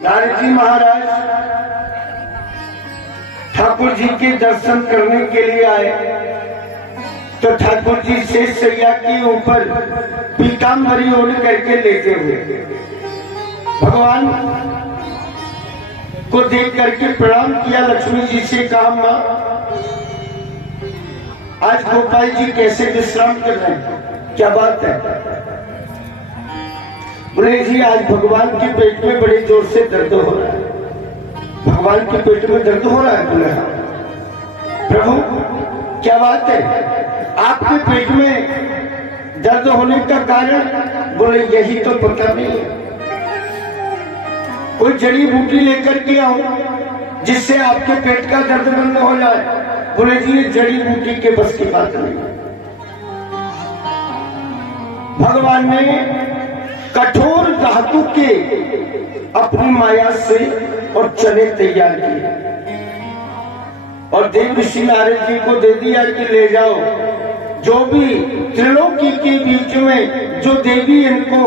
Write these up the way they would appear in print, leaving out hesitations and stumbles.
नारद जी महाराज ठाकुर जी के दर्शन करने के लिए आए तो ठाकुर जी शेष सैया के ऊपर पीताम्बरी ओढ़ करके लेटे हुए भगवान को देख करके प्रणाम किया। लक्ष्मी जी से कहा, मां आज गोपाल जी कैसे विश्राम कर रहे हैं, क्या बात है? बोले जी आज भगवान के पेट में बड़े जोर से दर्द हो रहा है। भगवान के पेट में दर्द हो रहा है? बोले हाँ। प्रभु क्या बात है, आपके पेट में दर्द होने का कारण? बोले यही तो पता नहीं है, कोई जड़ी बूटी लेकर के आऊं जिससे आपके पेट का दर्द बंद हो जाए। बोले जी ये जड़ी बूटी के बस की बात नहीं। भगवान ने कठोर धातु के अपनी माया से और चने तैयार किए और देव ऋषि नारद जी को दे दिया कि ले जाओ, जो भी त्रिलोकी के बीच में जो देवी इनको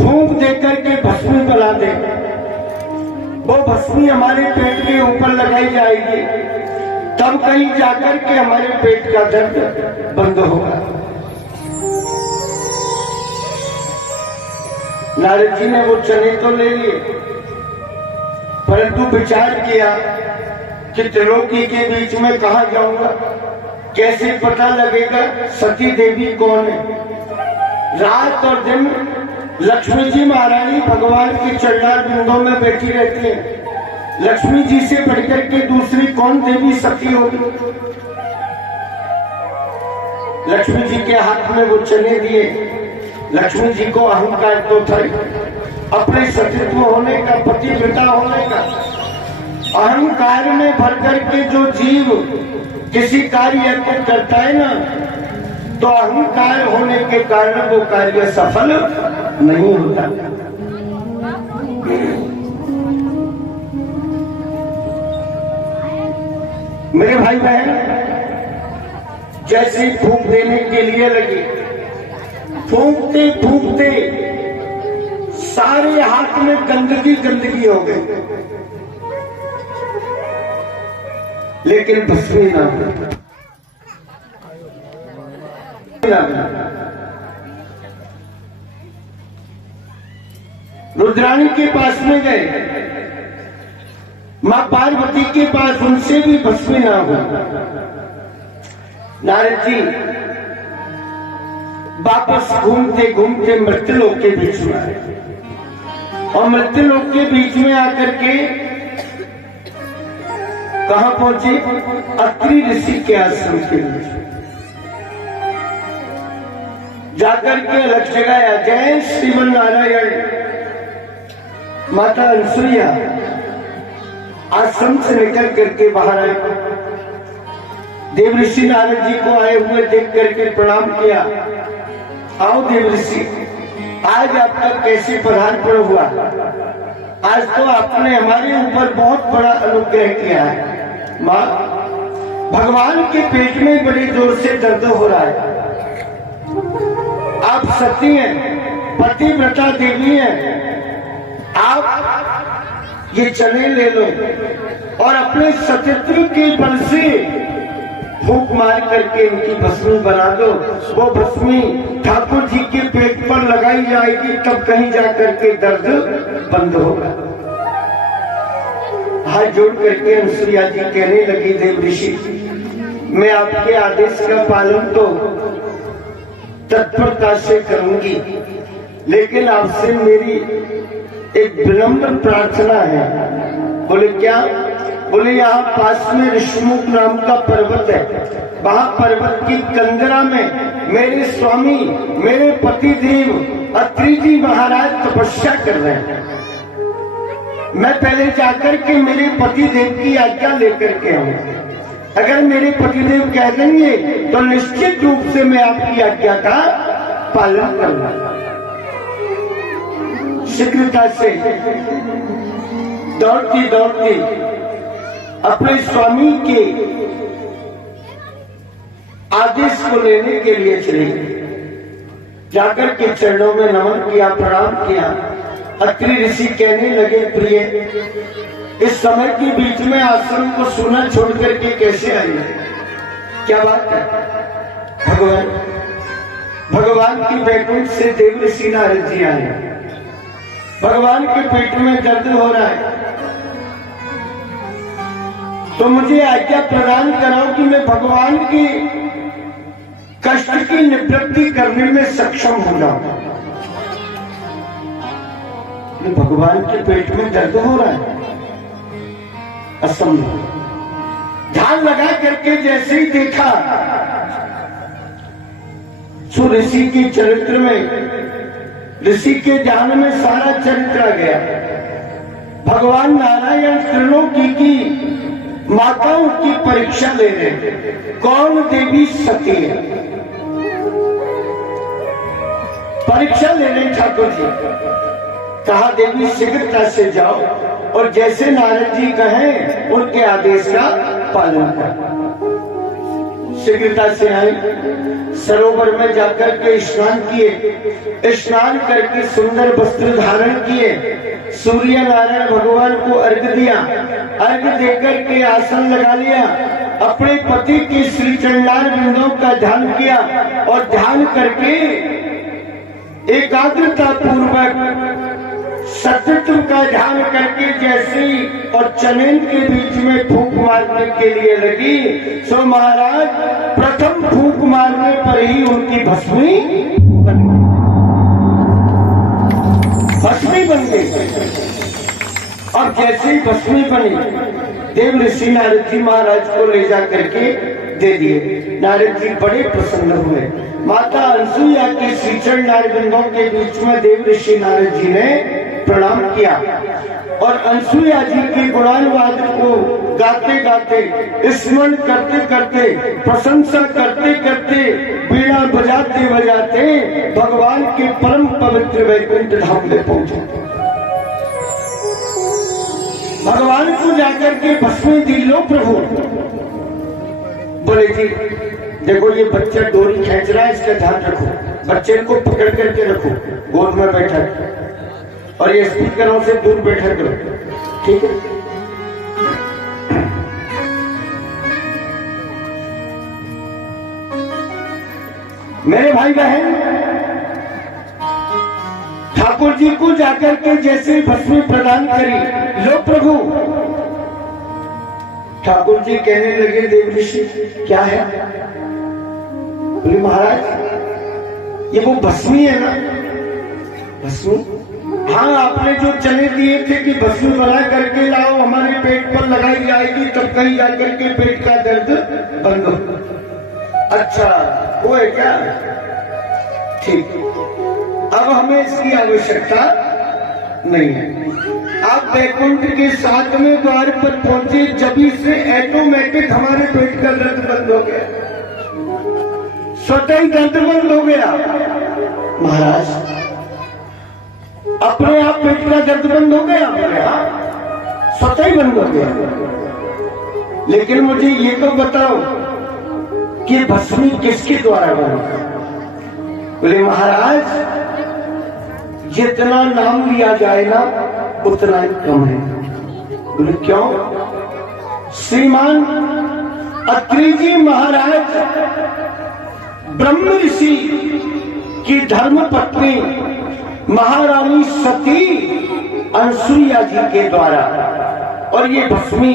फूंक देकर के भस्मी बना दे, वो भस्मी हमारे पेट के ऊपर लगाई जाएगी, तब कहीं जाकर के हमारे पेट का दर्द बंद होगा। नारद जी ने वो चने तो ले लिए, परंतु विचार किया कि त्रिलोकी के बीच में कहा जाऊंगा, कैसे पता लगेगा सती देवी कौन है? रात और दिन लक्ष्मी जी महारानी भगवान के चरणार बिंदों में बैठी रहती है। लक्ष्मी जी से बढ़कर के दूसरी कौन देवी सती होगी? लक्ष्मी जी के हाथ में वो चने दिए। लक्ष्मी जी को अहंकार तो था अपने सतीत्व होने का, पतिव्रता होने का। अहंकार में भर करके जो जीव किसी कार्य को करता है ना, तो अहंकार होने के कारण वो कार्य सफल नहीं होता। मेरे भाई बहन जैसे फूंक देने के लिए लगे, फूंकते फूंकते सारे हाथ में गंदगी गंदगी हो गई, लेकिन भस्मी ना हो। रुद्राणी के पास में गए, मां पार्वती के पास, उनसे भी भस्मी ना हो। नारद जी वापस घूमते घूमते मृत्युलोक के बीच में आए और मृत्युलोक के बीच में आकर के कहां पहुंचे? अत्रि ऋषि के आश्रम के बीच जाकर के अलग जगाया, जय श्रीमन नारायण। माता अनसुईया आश्रम से निकल करके बाहर आए, देव ऋषि नारद जी को आए हुए देख करके प्रणाम किया। आओ देव ऋषि, आज आपका कैसे पदार्पण हुआ? आज तो आपने हमारे ऊपर बहुत बड़ा अनुग्रह किया है। माँ भगवान के पेट में बड़ी जोर से दर्द हो रहा है, आप सती हैं, पतिव्रता देवी हैं, आप ये चने ले लो और अपने सतीत्व के बल से फूंक मार करके इनकी भस्मी बना दो। वो भस्मी ठाकुर जी के पेट पर लगाई जाएगी, तब कहीं जाकर के दर्द बंद होगा। हाथ जोड़ करके अनुसुईया जी कहने लगी, देव ऋषि मैं आपके आदेश का पालन तो तत्परता से करूंगी, लेकिन आपसे मेरी एक विनम्र प्रार्थना है। बोले क्या? बोले यहाँ पास में ऋषिमुख नाम का पर्वत है, वहां पर्वत की कंदरा में मेरे स्वामी, मेरे पति देव अत्रि जी महाराज तपस्या कर रहे हैं। मैं पहले जाकर के मेरे पति देव की आज्ञा लेकर के आऊंगा। अगर मेरे पतिदेव कह देंगे तो निश्चित रूप से मैं आपकी आज्ञा का पालन करूंगा। शीघ्रता से दौड़ती दौड़ती अपने स्वामी के आदेश को लेने के लिए चली, जाकर के चरणों में नमन किया, प्रणाम किया। अत्रि ऋषि कहने लगे, प्रिय इस समय के बीच में आश्रम को सोना छोड़ करके कैसे आई? क्या बात है? भगवान की बैकुंठ से देव ऋषि नारद जी आए। भगवान के पेट में दर्द हो रहा है, तो मुझे आज्ञा प्रदान कराओ कि मैं भगवान की कष्ट की निवृत्ति करने में सक्षम हो जाऊं। भगवान के पेट में दर्द हो रहा है, असंभव। ध्यान लगा करके जैसे ही देखा, सो ऋषि के चरित्र में, ऋषि के ध्यान में सारा चरित्र आ गया। भगवान नारायण त्रिलोकी की माताओं की परीक्षा ले रहे, कौन देवी सती है, परीक्षा ले रहे ठाकुर जी। कहा देवी शीघ्रता से जाओ और जैसे नारद जी कहें उनके आदेश का पालन कर। शीघ्रता से आए, सरोवर में जाकर के स्नान किए, स्नान करके सुंदर वस्त्र धारण किए, सूर्य नारायण भगवान को अर्घ्य दिया, अर्घ्य देकर के आसन लगा लिया, अपने पति के श्री चंडाल बिंदों का ध्यान किया और ध्यान करके एकाग्रता पूर्वक सत्यत्व का ध्यान करके जैसे और चमेन के बीच में फूंक मारने के लिए लगी, सो महाराज प्रथम फूंक मारने पर ही उनकी भस्मी बन गई। और जैसे ही भस्मी बनी, देव ऋषि नारद जी महाराज को ले जा करके दे दिए। नारद जी बड़े प्रसन्न हुए। माता अनसुईया के श्रीचरण नारबिंदों के बीच में देव ऋषि नारद जी ने प्रणाम किया और अनसुईया जी के गुणानुवाद को गाते गाते, स्मरण करते करते, प्रशंसा करते करते, बीड़ा बजाते बजाते भगवान के परम पवित्र वैकुंठ धाम में पहुंचे। भगवान को जाकर के भस्मी दी, लो प्रभु। बोले जी देखो ये बच्चा डोरी खींच रहा है, इसका ध्यान रखो, बच्चे को पकड़ करके रखो, गोद में बैठा और ये स्पीकरों से दूर बैठा करो, ठीक है? मेरे भाई बहन, ठाकुर जी को जाकर के जैसे भस्मी प्रदान करी, लो प्रभु। ठाकुर जी कहने लगे, देव ऋषि क्या है? बोले महाराज ये वो भस्मी है ना? भस्मी? हाँ, आपने जो चने दिए थे कि भस्मी बना करके लाओ, हमारे पेट पर लगाई जाएगी, तब कहीं जाकर के पेट का दर्द बंद हो। अच्छा वो है क्या? ठीक, अब हमें इसकी आवश्यकता नहीं है। आप बैकुंठ के 7वें द्वार पर पहुंचे, जभी से ऑटोमेटिक हमारे पेट का दर्द बंद हो गया, स्वतः ही दर्द बंद हो गया। महाराज अपने आप पेट का दर्द बंद हो गया, स्वतः ही बंद हो गया। लेकिन मुझे ये तो बताओ कि भस्मी किसके द्वारा बना? बोले महाराज जितना नाम लिया जाए ना उतना ही कम है। बोले क्यों? श्रीमान अत्रि जी महाराज ब्रह्म ऋषि की धर्म पत्नी महारानी सती अनसुईया जी के द्वारा और ये भस्मी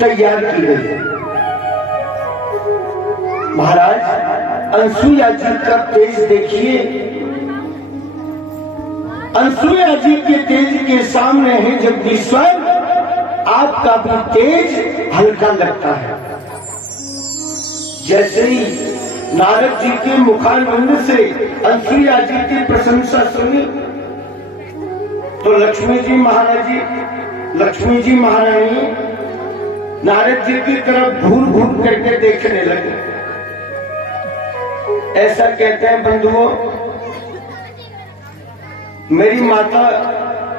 तैयार की गई। महाराज अनसुईया जी का तेज देखिए, अनसुईया जी के तेज के सामने है जगदीश्वर, आपका भी तेज हल्का लगता है। जैसे ही नारद जी के मुखारविंद से अनसुईया जी की प्रशंसा सुनी तो लक्ष्मी जी महारानी नारद जी की तरफ घूर घूर करके देखने लगे। ऐसा कहते हैं बंधुओं, मेरी माता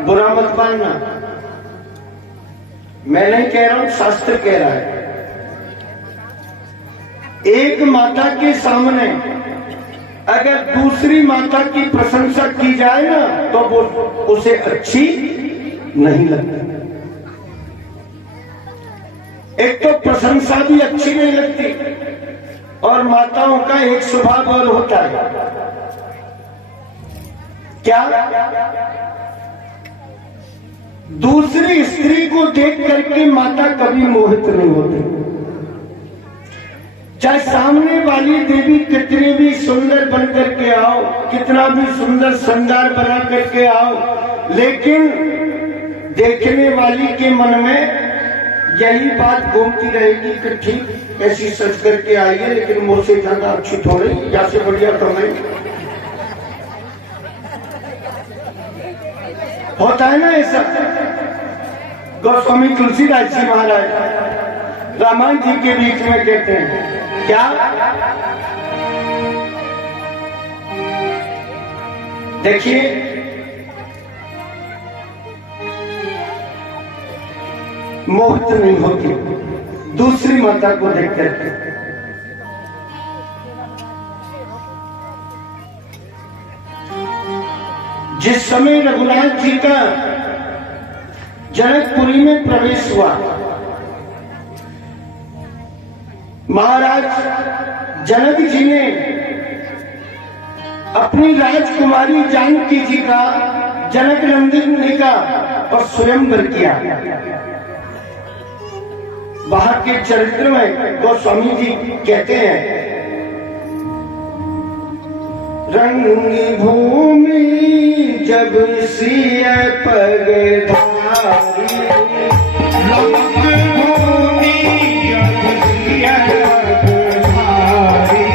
बुरा मत मानना, मैं नहीं कह रहा हूं, शास्त्र कह रहा है। एक माता के सामने अगर दूसरी माता की प्रशंसा की जाए ना तो वो उसे अच्छी नहीं लगती। एक तो प्रशंसा भी अच्छी नहीं लगती, और माताओं का एक स्वभाव और होता है क्या, दूसरी स्त्री को देख करके माता कभी मोहित नहीं होती। चाहे सामने वाली देवी कितनी भी सुंदर बन करके आओ, कितना भी सुंदर श्रृंगार बना करके आओ, लेकिन देखने वाली के मन में यही बात घूमती रहेगी कि ठीक ऐसी सच करके आई है, लेकिन मुझसे ज्यादा अच्छी थोड़ी, या से बढ़िया तो नहीं। होता है ना ऐसा। गोस्वामी तुलसीदास जी महाराज रामायण जी के बीच में कहते हैं क्या, देखिए मोहित नहीं होती दूसरी माता को देख करके। जिस समय रघुनाथ जी का जनकपुरी में प्रवेश हुआ, महाराज जनक जी ने अपनी राजकुमारी जानकी जी का, जनक नंदिनी का और स्वयंवर किया। वहां के चरित्र में गोस्वामी जी कहते हैं, रंगी भूमि जब सिय पग धारी, रंग भूमि जब सिय पग धारी,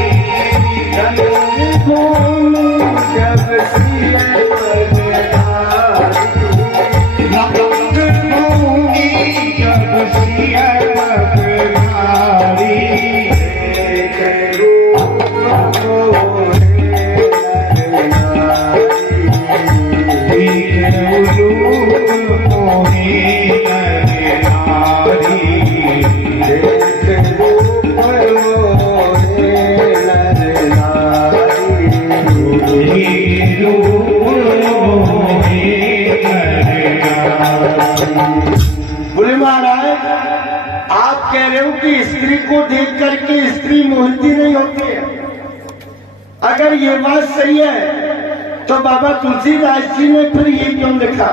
रंग भूमि जब सिय पग धारी, रंग भूमि जब सिय पग धारी, बोले महाराज आप कह रहे हो कि स्त्री को देख करके स्त्री मोहिती नहीं होती है। अगर ये बात सही है तो बाबा तुलसीदास जी ने फिर ये क्यों लिखा,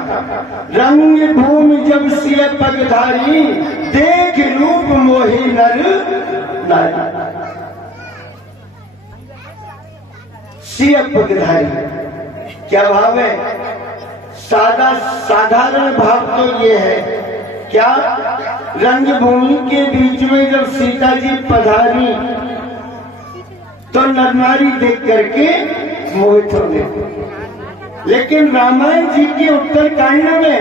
रंग भूमि जब सिय पगधारी, देख रूप मोहि नर नारी। सिय पगधारी क्या भाव है? साधारण भाव तो ये है क्या, रंगभूमि के बीच में जब सीता जी पधारी तो नर नारी देख करके मोहित हो गए। लेकिन रामायण जी के उत्तरकांड में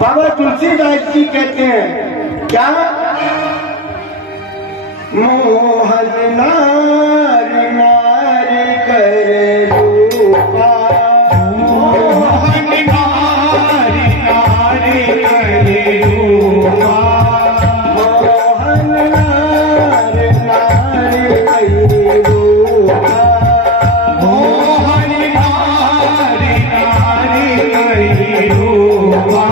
बाबा तुलसीदास जी कहते हैं क्या, मोहन नार नार कर रूपा, मोहन नार नार कर रूपा, मोहन नार नार कर रूपा, मोहन नार नार कर रूपा,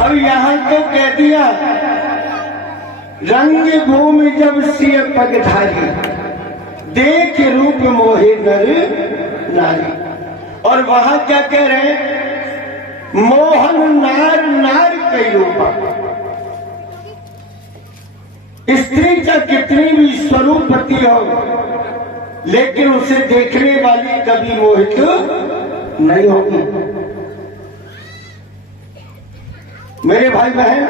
अब यहाँ तो कह दिया रंग भूमि जब सिय पगधारी, देख रूप मोहे नर नारी। और वहां क्या कह रहे हैं, मोहन नार नार कई रूपा। स्त्री का कितनी भी स्वरूपवती हो, लेकिन उसे देखने वाली कभी मोहित नहीं होगी। मेरे भाई बहन,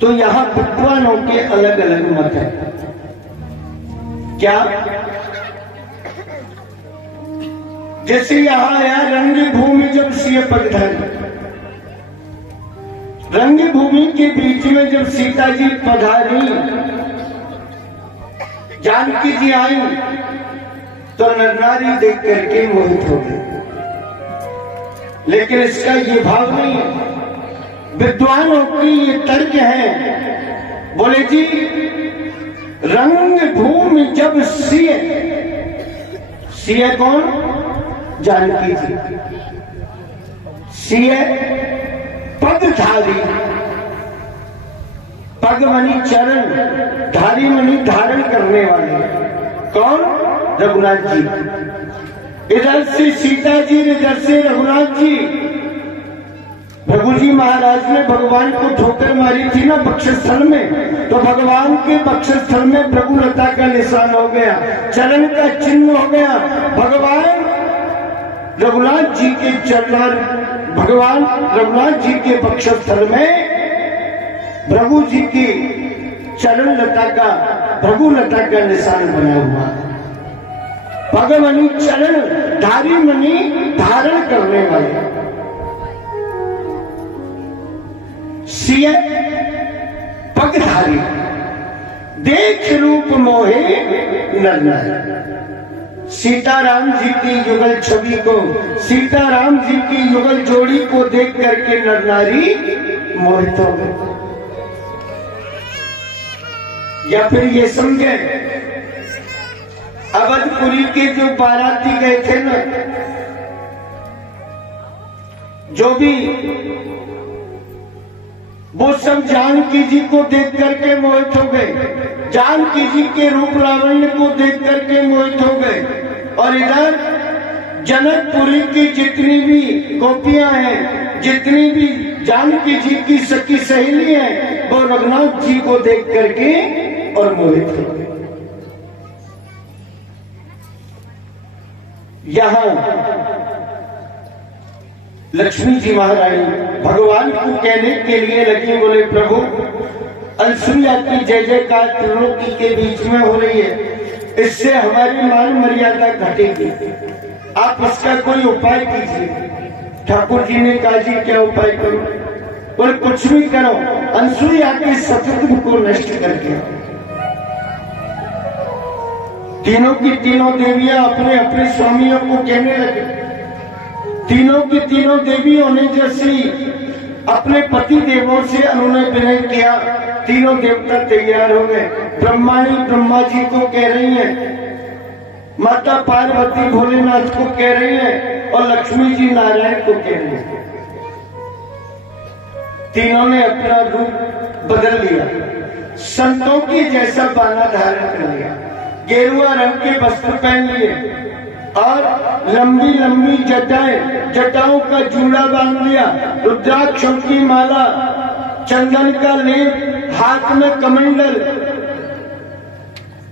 तो यहां विद्वानों के अलग अलग मत है क्या। जैसे यहां आया रंग भूमि जब सिय पगधारी। रंग भूमि के बीच में जब सीता जी पधारी, जानकी जी आई तो नर नारी देख करके मोहित हो गए। लेकिन इसका ये भाव नहीं है। विद्वानों की ये तर्क है, बोले जी रंग भूमि जब सिय, सिय कौन? जानकी जी। सिय पगधारी, पग मनी चरण, धारी मनी धारण करने वाले। कौन? रघुनाथ जी। इधर से सीता जी, इधर से रघुनाथ जी। रघु जी महाराज ने भगवान को ठोकर मारी थी ना वक्षस्थल में, तो भगवान के वक्षस्थल में भृगुलता का निशान हो गया, चरण का चिन्ह हो गया। भगवान रघुनाथ जी के चरण, भगवान रघुनाथ जी के वक्षस्थल में भृगु जी की चरण लता का, भृगुलता का निशान बना हुआ। भगवनी चरण, धारी मनी धारण करने वाले। सिय पगधारी, देख रूप मोहे नर नारी। सीताराम जी की युगल छवि को, सीताराम जी की युगल जोड़ी को देख करके नर नारी मोहित हो गए। या फिर ये समझे, अवधपुरी के जो बाराती गए थे ना, जो भी, वो सब जानकी जी को देख करके मोहित हो गए। जानकी जी के रूप लावण्य को देख करके मोहित हो गए। और इधर जनकपुरी की जितनी भी गोपियां हैं, जितनी भी जानकी जी की सखी सहेली हैं, वो रघुनाथ जी को देख करके और मोहित हो गए। यहां लक्ष्मी जी महारानी भगवान को कहने के लिए लगी, बोले प्रभु अनसुईया की जय जयकार त्रिलोकी के बीच में हो रही है, इससे हमारी मान मर्यादा घटेगी, आप इसका कोई उपाय कीजिए। ठाकुर जी ने कहा जी क्या उपाय करो? बोले कुछ भी करो, अनसुईया के सतत्व को नष्ट करके। तीनों की तीनों देवियां अपने अपने स्वामियों को कहने लगे। तीनों की तीनों देवियों ने जैसी अपने पति देवों से अनुनय विनय किया, तीनों देवता तैयार हो गए। ब्रह्माणी ब्रह्मा जी को कह रही हैं, माता पार्वती भोलेनाथ को कह रही हैं, और लक्ष्मी जी नारायण को कह रही हैं। तीनों ने अपना रूप बदल लिया, संतों की जैसा बाना धारण कर लिया, गेरुआ रंग के वस्त्र पहन लिए और लंबी लंबी जटाएं, जटाओं का जूड़ा बांध लिया, रुद्राक्षों की माला, चंदन का लेप, हाथ में कमंडल,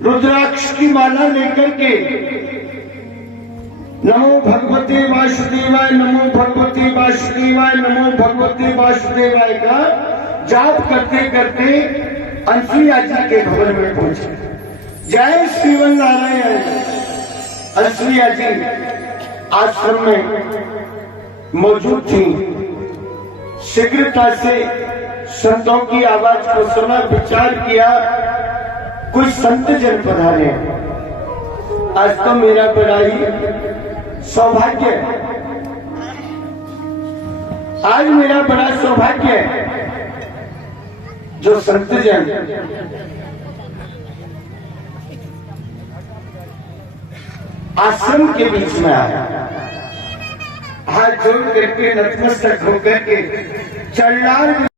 रुद्राक्ष की माला लेकर के नमो भगवते वासुदेवाय, नमो भगवते वासुदेवाय, नमो भगवते वासुदेवाय का जाप करते करते अनसुईया जी के भवन में पहुंचे। जय श्रीवन नारायण। अनसुईया जी आश्रम में मौजूद थी। शीघ्रता से संतों की आवाज को सुना, विचार किया, कुछ संत जन पधारे। आज तो मेरा बड़ा ही सौभाग्य है, आज मेरा बड़ा सौभाग्य है जो संत जन आश्रम के बीच में आया, हाथ जोड़ करके नतमस्तक होकर के चरणार